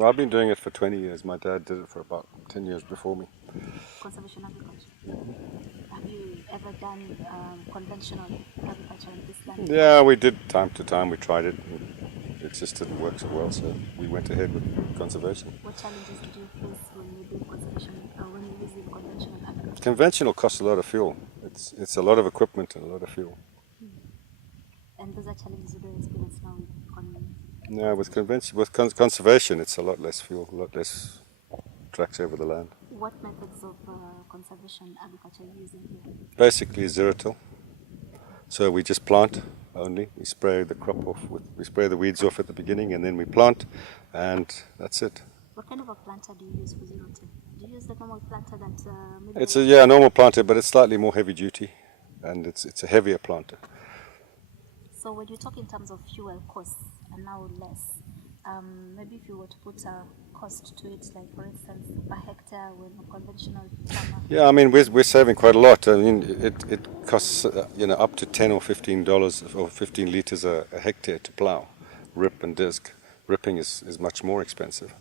Well, I've been doing it for 20 years. My dad did it for about 10 years before me. Conservation agriculture. Have you ever done conventional agriculture in this land? Yeah, we did time to time. We tried it. It just didn't work so well, so we went ahead with conservation. What challenges did you face when you do conservation or when you're using conventional agriculture? Conventional costs a lot of fuel. It's a lot of equipment and a lot of fuel. And those are challenges you don't experience now with Yeah, with conservation, it's a lot less fuel, a lot less tracks over the land. What methods of conservation agriculture are you using here? Basically, zero-till. So we just plant only. We spray the crop off. We spray the weeds off at the beginning, and then we plant, and that's it. What kind of a planter do you use for zero-till? Do you use the normal planter that maybe... It's a normal planter, but it's slightly more heavy duty, and it's a heavier planter. So when you talk in terms of fuel costs and now less, maybe if you were to put a cost to it, like for instance, per hectare when a conventional farmer... Yeah, I mean we're saving quite a lot. I mean it costs up to $10 or $15 or 15 liters a hectare to plow, rip and disc. Ripping is much more expensive.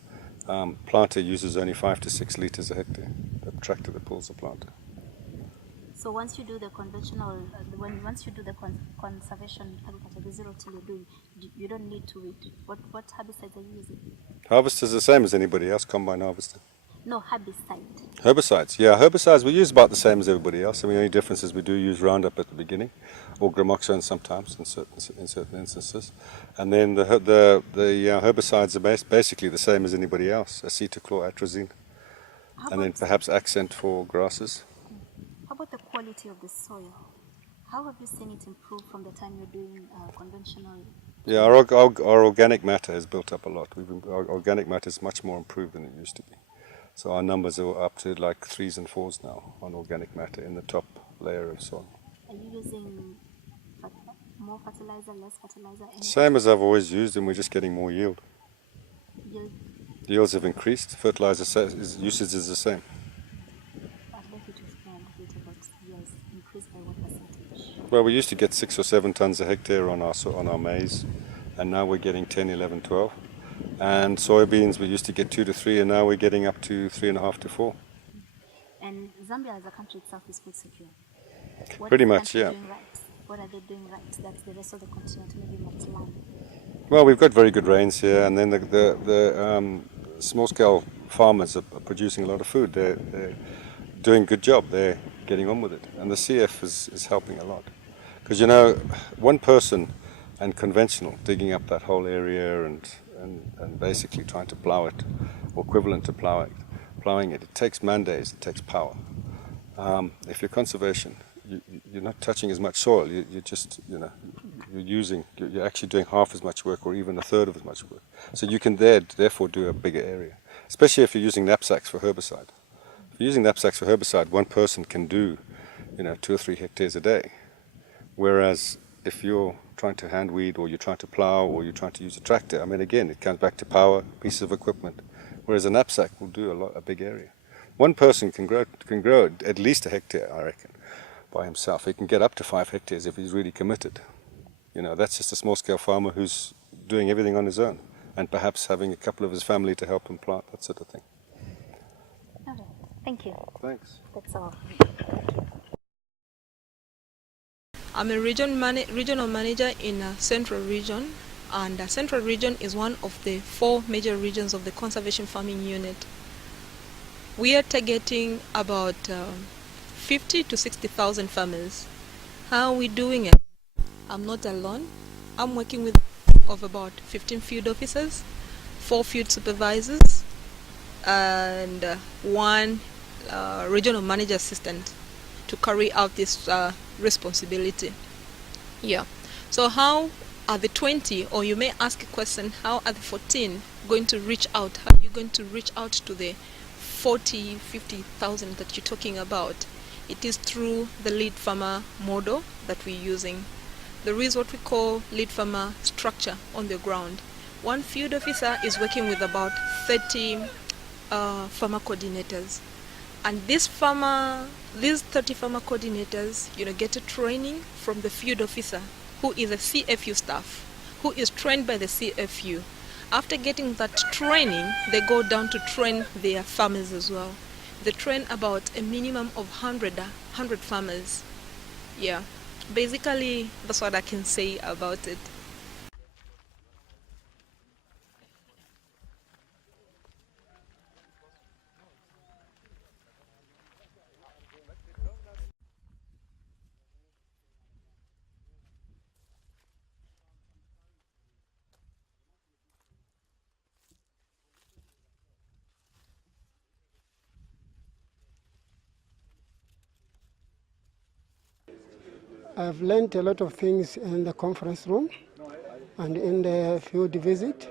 Planter uses only 5 to 6 liters a hectare. The tractor that pulls the planter. So once you do the conventional, once you do the conservation agriculture, the zero-till you're doing, you don't need to weed. What herbicides are you using? Harvest is the same as anybody else, combine harvester. No, herbicide. Herbicides, yeah, herbicides we use about the same as everybody else. I mean, the only difference is we do use Roundup at the beginning, or gramoxone sometimes in certain instances, and then the herbicides are basically the same as anybody else: acetochlor-atrazine, and then perhaps Accent for grasses. How about the quality of the soil? How have you seen it improve from the time you're doing conventional? Yeah, our organic matter has built up a lot. Our organic matter is much more improved than it used to be. So our numbers are up to like 3s and 4s now on organic matter in the top layer of soil. Are you using more fertilizer, less fertilizer? Same as I've always used, and we're just getting more yield. Yields have increased. Fertilizer usage is the same. I'd like you to explain a bit about yields increased by what percentage? Well, we used to get 6 or 7 tons a hectare on our maize, and now we're getting 10, 11, 12. And soybeans, we used to get 2 to 3, and now we're getting up to 3.5 to 4. And Zambia as a country itself is food secure. Pretty much, yeah. What are they doing right that the rest of the continent maybe not learn? Well, we've got very good rains here, and then the small-scale farmers are producing a lot of food. They're doing a good job. They're getting on with it, and the CF is helping a lot. Because one person and conventional digging up that whole area and basically trying to plow it, or equivalent to plowing it, it takes man days. It takes power. If you're conservation, you're not touching as much soil. You're just you're actually doing half as much work, or even a third of as much work. So you can therefore do a bigger area, especially if you're using knapsacks for herbicide. If you're using knapsacks for herbicide, one person can do 2 or 3 hectares a day. Whereas if you're trying to hand weed, or you're trying to plow, or you're trying to use a tractor, I mean, again, it comes back to power, pieces of equipment. Whereas a knapsack will do a big area. One person can grow at least a hectare, I reckon, by himself. He can get up to 5 hectares if he's really committed. That's just a small-scale farmer who's doing everything on his own, and perhaps having a couple of his family to help him plant, that sort of thing. Okay, thank you. Thanks. That's all. I'm a regional manager in Central Region, and Central Region is one of the 4 major regions of the Conservation Farming Unit. We are targeting about 50 to 60,000 farmers. How are we doing it? I'm not alone. I'm working with of about 15 field officers, 4 field supervisors, and 1 regional manager assistant to carry out this responsibility. Yeah. So how are the 20, or you may ask a question, how are the 14 going to reach out? How are you going to reach out to the 40, 50,000 that you're talking about? It is through the lead farmer model that we're using. There is what we call lead farmer structure on the ground. 1 field officer is working with about 30 farmer coordinators. And these 30 farmer coordinators, get a training from the field officer, who is a CFU staff, who is trained by the CFU. After getting that training, they go down to train their farmers as well. They train about a minimum of 100 farmers. Yeah, basically that's what I can say about it. I've learned a lot of things in the conference room and in the field visit.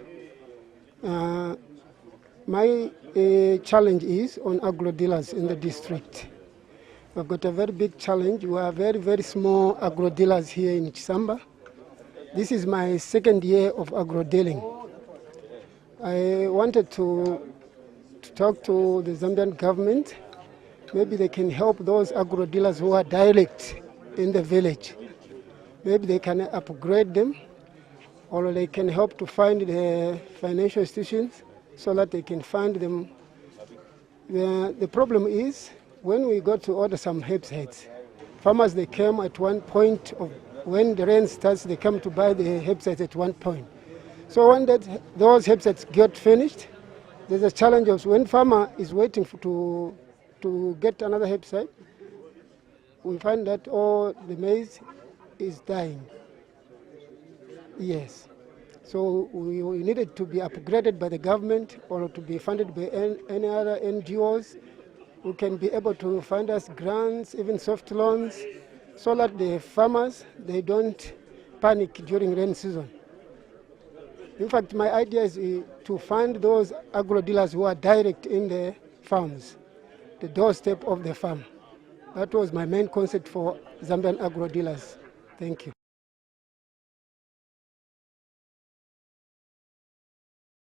My challenge is on agro-dealers in the district. We've got a very big challenge. We are very, very small agro-dealers here in Zambia. This is my second year of agro-dealing. I wanted to talk to the Zambian government. Maybe they can help those agro-dealers who are direct in the village. Maybe they can upgrade them, or they can help to find the financial institutions so that they can fund them. The problem is, when we got to order some herbicides, farmers, they came at one point of when the rain starts, they come to buy the herbicides at one point. So when those herbicides get finished, there's a challenge of when farmer is waiting to get another herbicide, we find that all the maize is dying. Yes. So we needed to be upgraded by the government or to be funded by any other NGOs who can be able to find us grants, even soft loans, so that the farmers, they don't panic during rain season. In fact, my idea is to find those agro-dealers who are direct in the farms, the doorstep of the farm. That was my main concept for Zambian agro-dealers. Thank you.